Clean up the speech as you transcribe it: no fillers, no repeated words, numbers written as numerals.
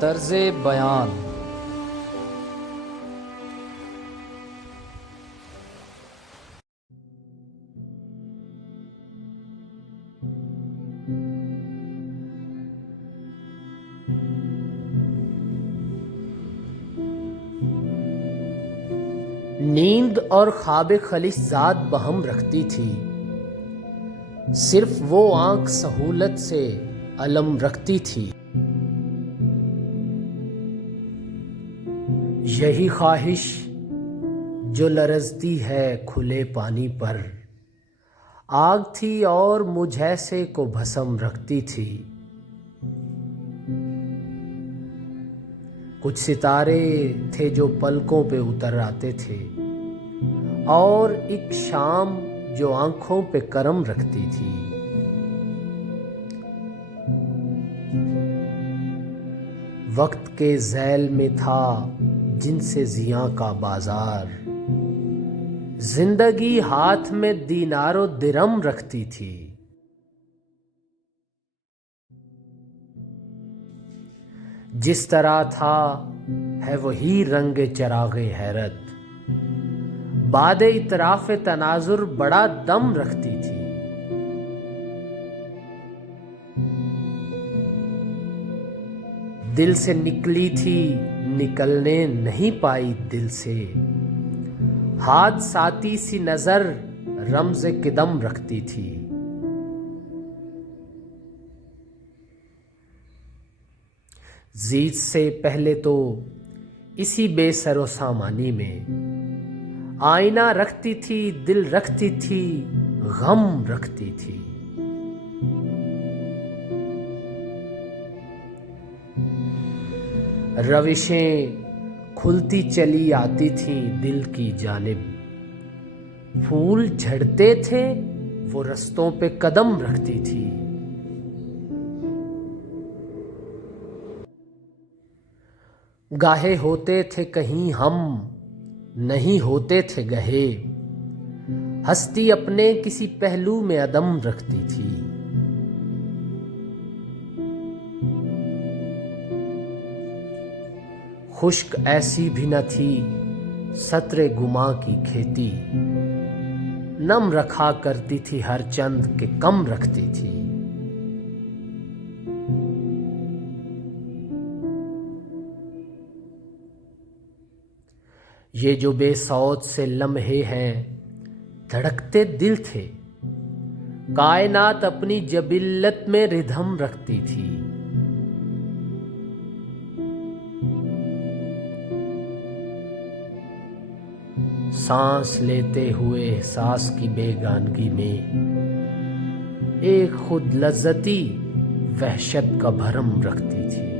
طرز بیان. نیند اور خواب خلیش ذات بہم رکھتی تھی، صرف وہ آنکھ سہولت سے علم رکھتی تھی. یہی خواہش جو لرزتی ہے کھلے پانی پر، آگ تھی اور مجھ ایسے کو بھسم رکھتی تھی. کچھ ستارے تھے جو پلکوں پہ اتر آتے تھے، اور ایک شام جو آنکھوں پہ کرم رکھتی تھی. وقت کے ذیل میں تھا جن سے زیاں کا بازار، زندگی ہاتھ میں دینار و درم رکھتی تھی. جس طرح تھا ہے وہی رنگ چراغ حیرت، بعد اطراف تناظر بڑا دم رکھتی تھی. دل سے نکلی تھی نکلنے نہیں پائی دل سے، ہاتھ ساتھی سی نظر رمز قدم رکھتی تھی. زیت سے پہلے تو اسی بے سر و سامانی میں آئینہ رکھتی تھی، دل رکھتی تھی، غم رکھتی تھی. روشیں کھلتی چلی آتی تھیں دل کی جانب، پھول جھڑتے تھے وہ رستوں پہ قدم رکھتی تھی. گاہے ہوتے تھے کہیں ہم نہیں ہوتے تھے گہے، ہستی اپنے کسی پہلو میں عدم رکھتی تھی. خشک ایسی بھی نہ تھی سطر گما کی کھیتی، نم رکھا کرتی تھی ہر چند کے کم رکھتی تھی. یہ جو بے سوچ سے لمحے ہیں دھڑکتے دل تھے، کائنات اپنی جبلت میں ردھم رکھتی تھی. سانس لیتے ہوئے احساس کی بیگانگی میں ایک خود لذتی وحشت کا بھرم رکھتی تھی.